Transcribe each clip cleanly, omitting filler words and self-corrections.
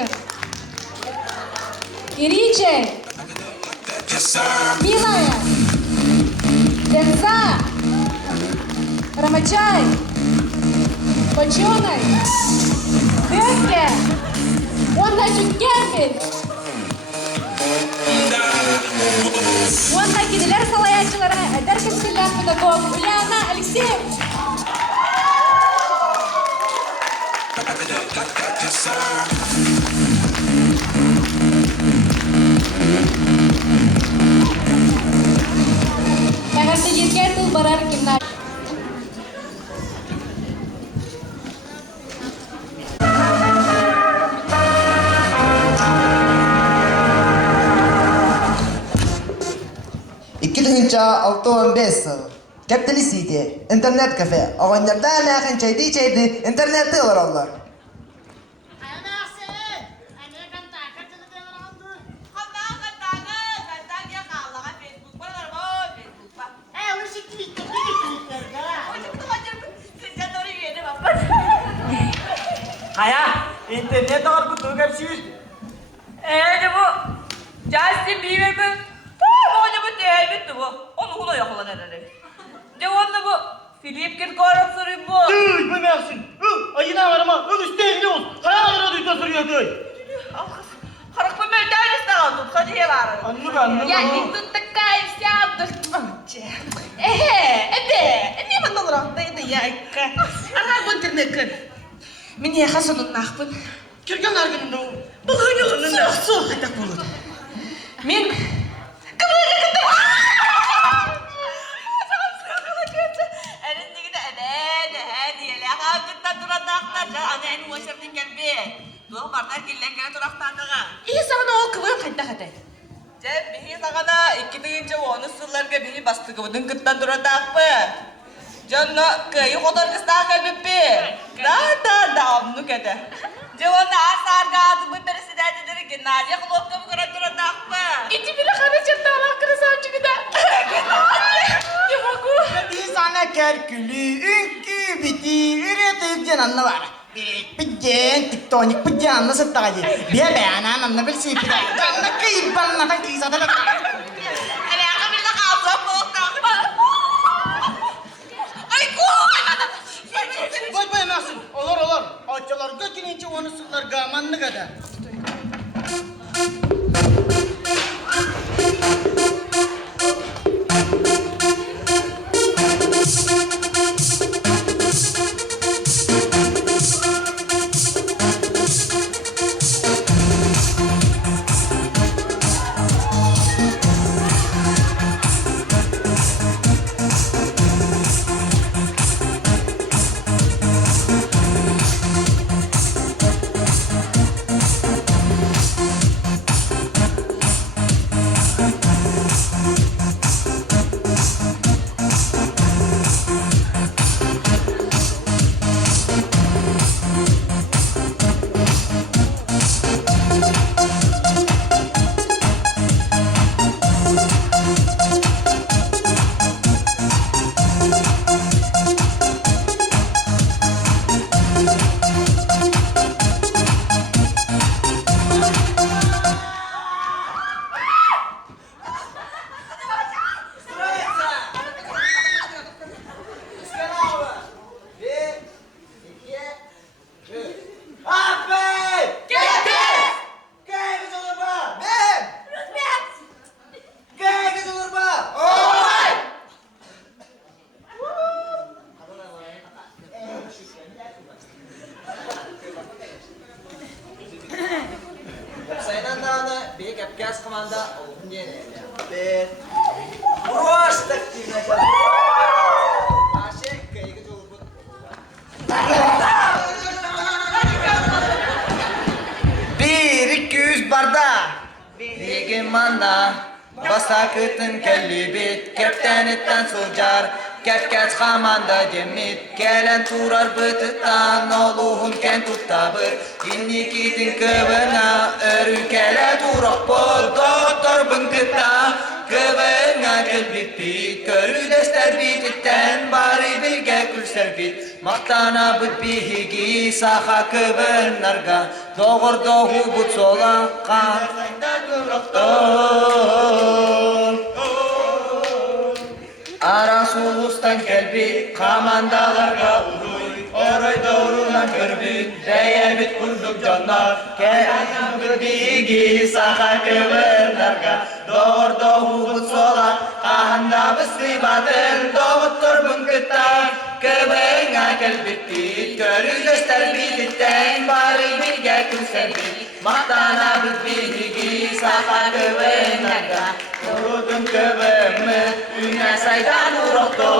Ромашка. Иричей. Милая. Дерза. Ромачай. Поченый. Дерке. Он начал кемпель. Он на киделер салаячылары. Дерке всегда педагог. Ульяна Алексеевна. Тагасы жеткен тыл барар гимназия. Кэптэни сити, интернет кафе. Оғандарда мәғін чайды, интернетті олар олар. İnternet var bu tuğgar şiir. Bu Justin Bieber mi? Bu değil bitti bu. Onu yakala neleri. De onda bu Philip Kirkorov sorayım bu. Duy bu mevsim. Ayına var ama üsteğini olsun. Kayalara duyda soruyor duy. Harap bu melden istedim. Sadece var. Anlı. Ya itu tekay siap ini mana orang tadi ya ke. Anak bu internet kan. Meni hasanun nakpun. Kirgen argın do. Bugün yok. Soğuk kata bulut. Min. Kemana kata? İyi sana o kıvır kayda kayda. Bihi sana 2000 onu sularga bihi bastı kıvırdın kıttan duradak mı? Canla kayı kadar kıstak kalbipi. Da onu kayda. Canla asar gazı bu presiden dedi ki Nadia kulüp kıvır kıvır duradak mı? İti bile kana çırta Allah kırısam çünkü de. Di sana kerkülü, ünkü, biti, üretik cananlı var. Pijen, tiktonik, pijen nasıl tacı? Biar beanan anna bil sih. Jangan keiban natan kisah dah. Ini aku bisa kabur pokok. Aiku. Boy mevsim. Olur. Açalar götününce onu sular gaman ne kadar. Gas komanda open dia nih. Bros takdirnya kan. Asyik kayak gitu. Bir 200 bardak. Bir mana basakıtın kellibit keptenetten socar. Kepkez kamanda gemit gelen turar bıtıtan oluhun ken tuttabır inni kitin kıvına örükele turak bol doktor bınkıta kıvına келбиппит, көрүдөстөр бититтен бары бирге күлсербит. Мактана бут биһиги саха кыбынарга, догордогу бут солакка. Арасулустан келбит, командаларга уруй, оройдо урунан көрбүт, дэйебит курдук жоннор. Келайын бут биһиги саха кыбынарга, догордогу бут солакка. Кандабыз кыйбатын догуттур бүңкүттан, кыбыңа келбиппит, көрүдөстөр бититтен бары бирге күлсербит. Мактанабыз биһиги саха кыбынарга, урудун кыбымыз үңө сайдан урокто.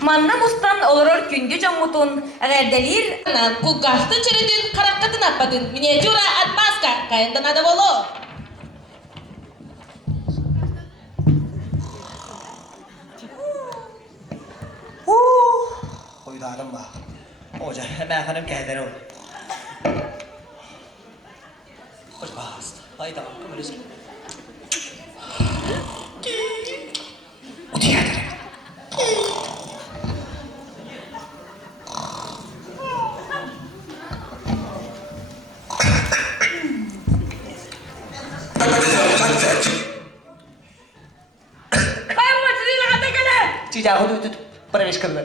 Манна мустан олорор күндү жоңмутун агерделир. Кулгахтын чередин караккатын аппадын. Миниатюра отмазка. Кайындан ада боло. Oydarım bak. Hoca hemen hanım geldi o. Hoca bastı. Haydi tamam kamerası. O diğer tarafı. Cica aku tuh perwis kerja.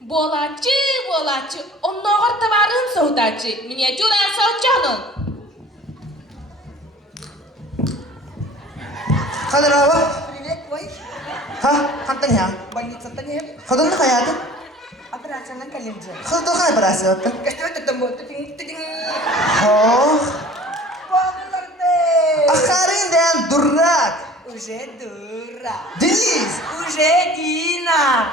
Bolacı, onnoğur tavarın soğudacı. Миниатюра соучанын. Kadir abi. Привет, бой. Ha, hantan ya. Больница-то не. Kadın ne hayatı? Операция на коленце. Kadın da kay parası yaptı. Что это там будет? Тынь-тынь. Oh. Полнорте. Akarin den durak. Уже дура. Deniz. Уже Дина.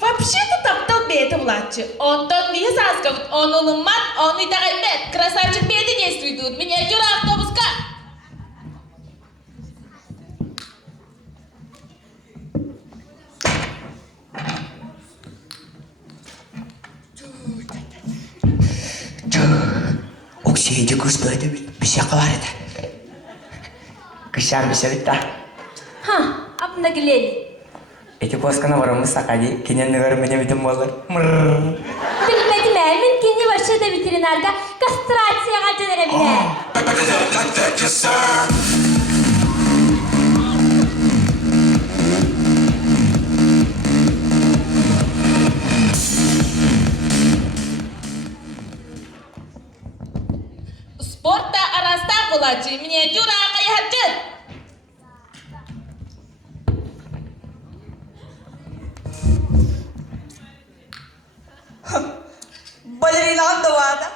Вообще-то таптал беты влачы. Онтон бие сазгавыт, он улыммат, он и тагаймет. Красавчик беты действует тут. Миниатюра автобуска. 혹시 이제 그스도에 비시아까 말했다. Kışan bir şey bitti. Ha, apna gileli. Eti poskana varımız sakali. Kinen görmene bitim olur. Bilmedim elmin kinni başı da veterinerga kastratsiyaga jönörebine. Спорта арасда булачы. Миниатюра каяхатчын. Балерина давада.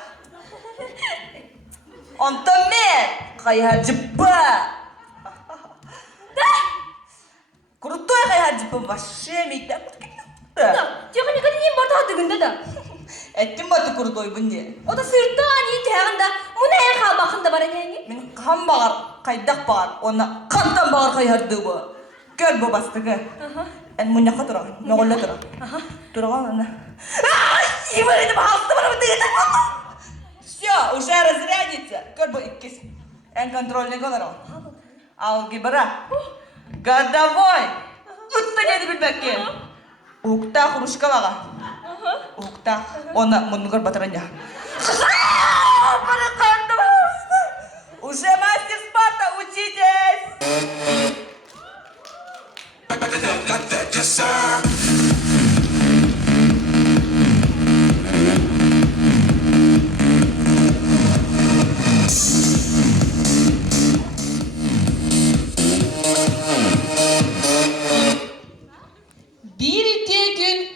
Онтон мен кайхаджипа. Крутой кайхаджипа вообще мектеп. Жакын никаден бар тадыгында да. Эттим баты крутой бунде. Ода сыртан ии тагында муна эн халбакында бар экен. Мен кам багар, кайдак багар, оны кантан багар кайхарды бу. Көр бу бастыгы. Эн муняка тура, моголла тура. Тураган ана. Ай, ибарите басты бар бу дейт. Всё, уже разрядится. Көр бу иккис. Эн контрольный голора. Алгебра. Годовой. Утта деди билбекке. Укта хрушкалага. Укта. Оны мунугар батарanja. Уже мастер спорта, учитесь!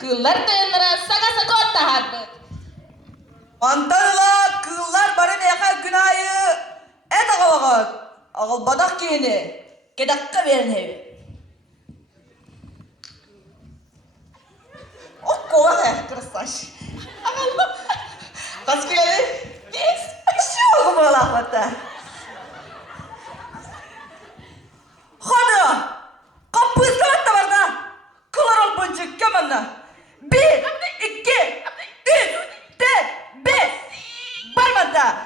Kıllar dayanıra saga sakot tahardı. Antarıla kıllar bari neyaka günahı et ağavat. Ağıl badak giyini. Gedakka verin evi. O kova kırsaş. Ağıl keskillэрэ. Biz şu bağlamadı. Hadi. Kapısına da var da. Kılar ol boncuk kemanla. 1, 2, 3, 4, 5. Barmadı.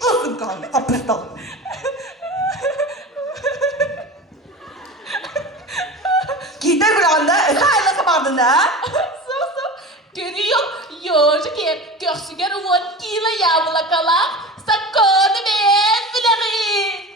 Uzun kaldı kapısına. Gider kulağında. Hala kapardın da. Görüyor, yoğurcu ki göksüger umut gila yağmula kalak, sakonu ben bilerim.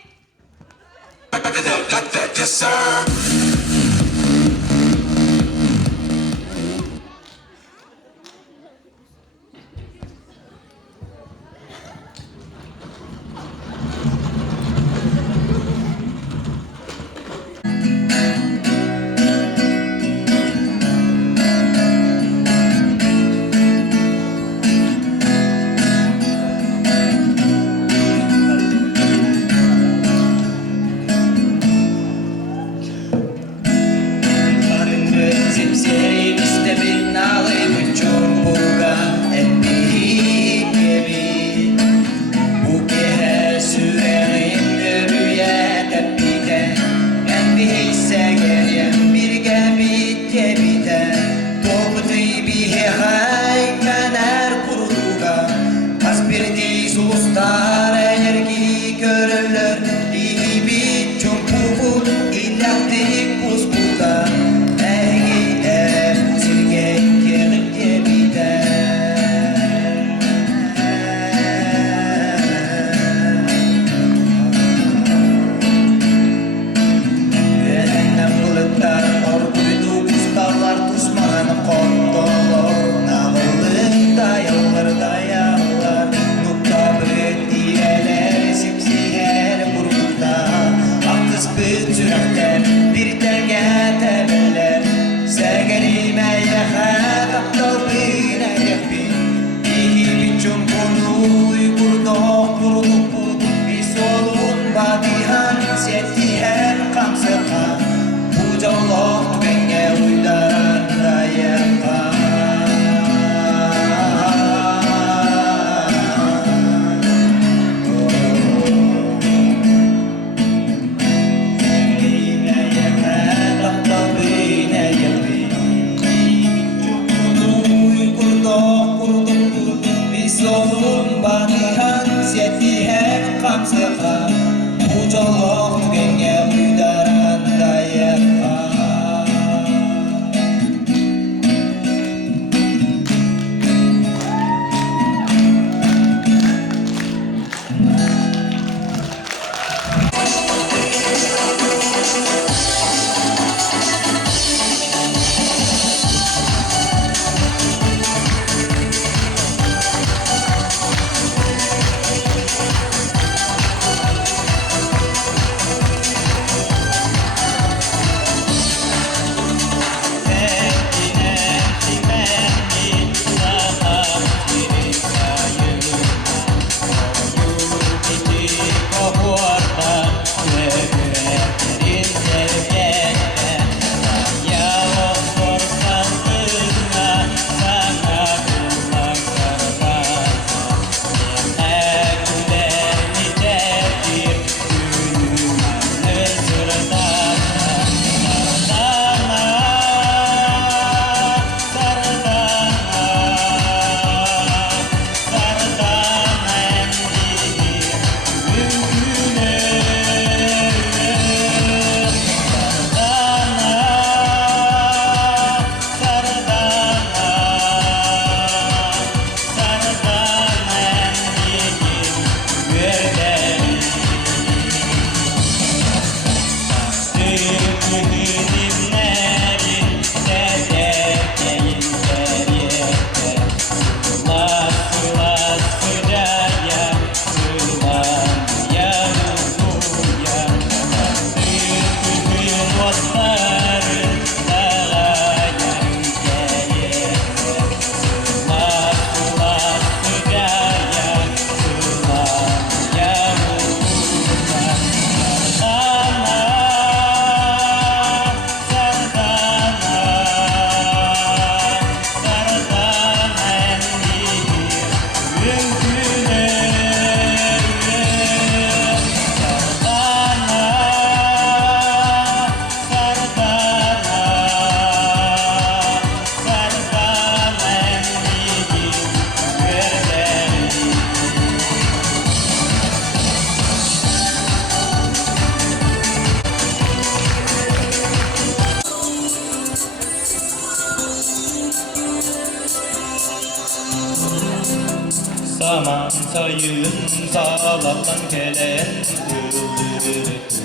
Saman sayın sağlardan gelen kıldırır.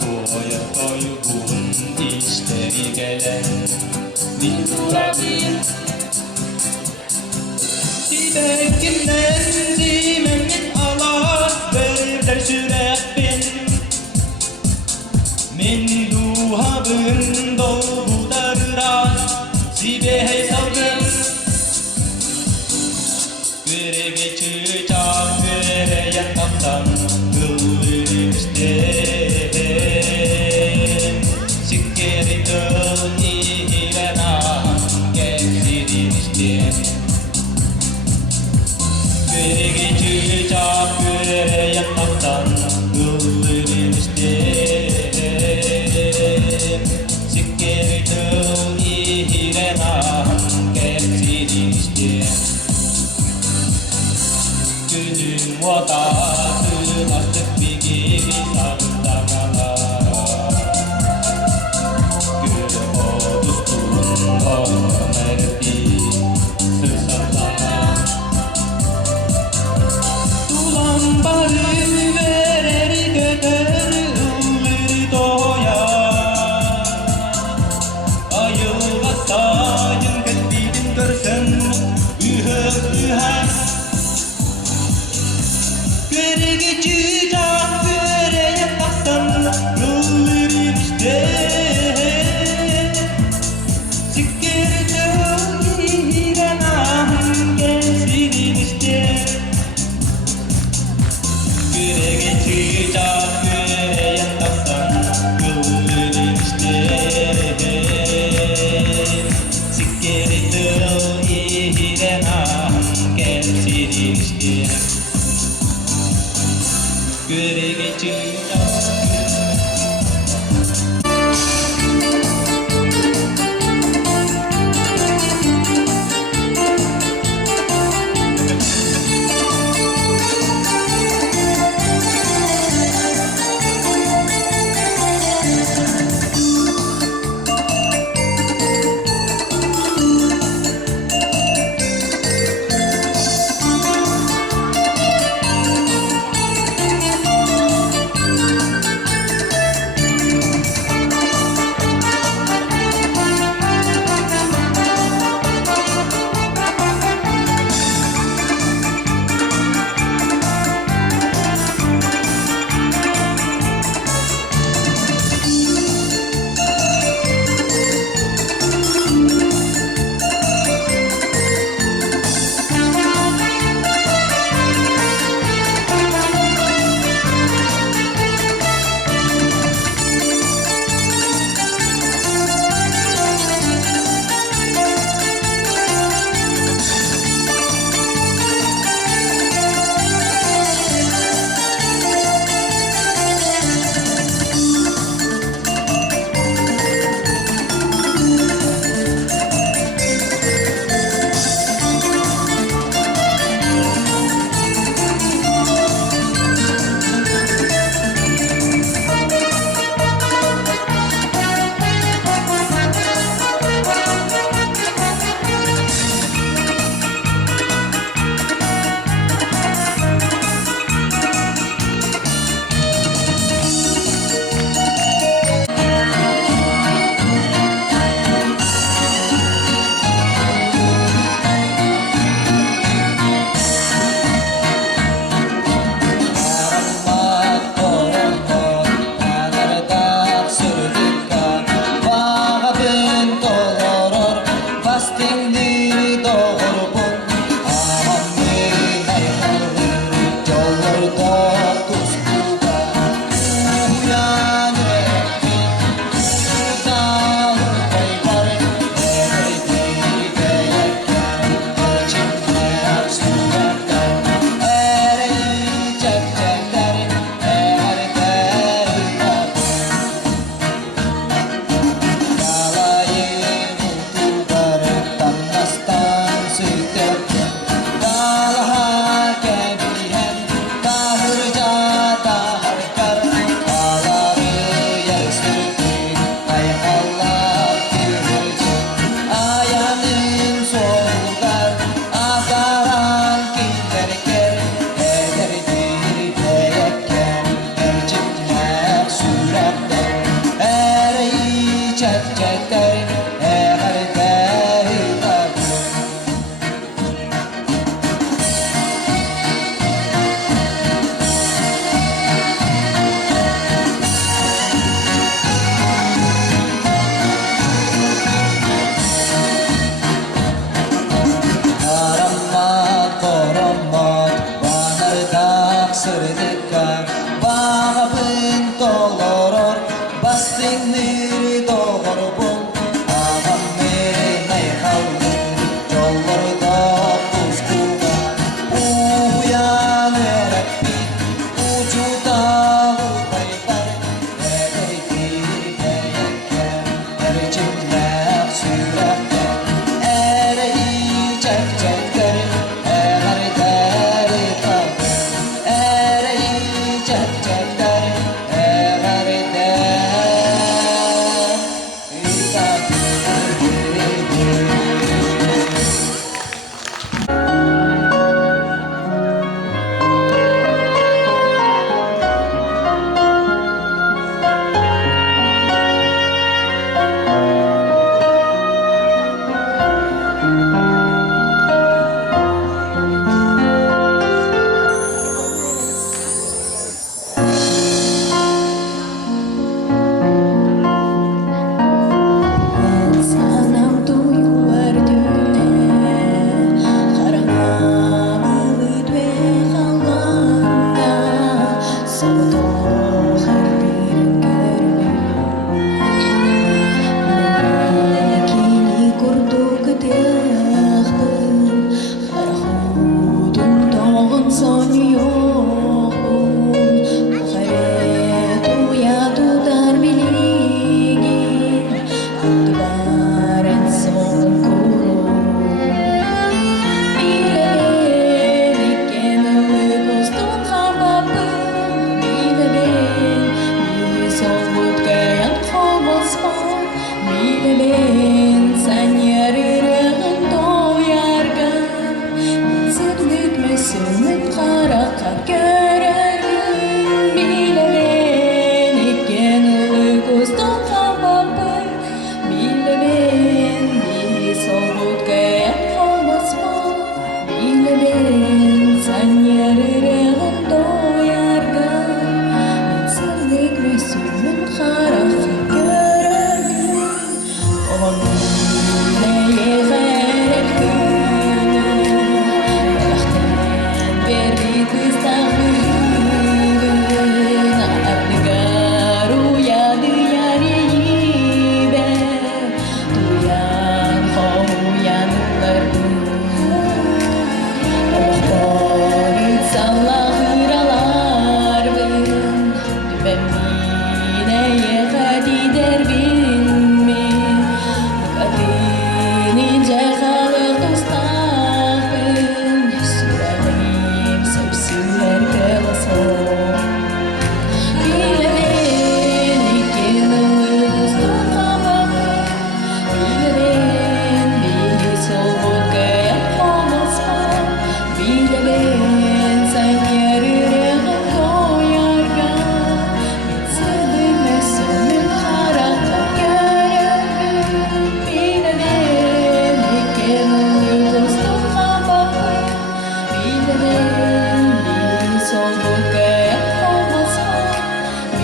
Toya toygun işleri gelen Nurabim Dibekimden zimemin ala Berder sürekbin Min duhabın doğudarıra Zibehey salgın Göre geçir çağ göre yataktan Kıldırır istem Sikeri dön ihirena Geçirir istem Göre geçir çağ göre yataktan Kıldırır istem Sikeri dön ihirena Geçirir istem Günün vadası artık bir gibi sandamalara Göre o dostun o merdi sırsalara Dulan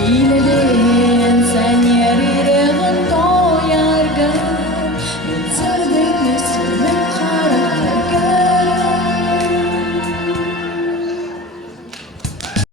eyledi.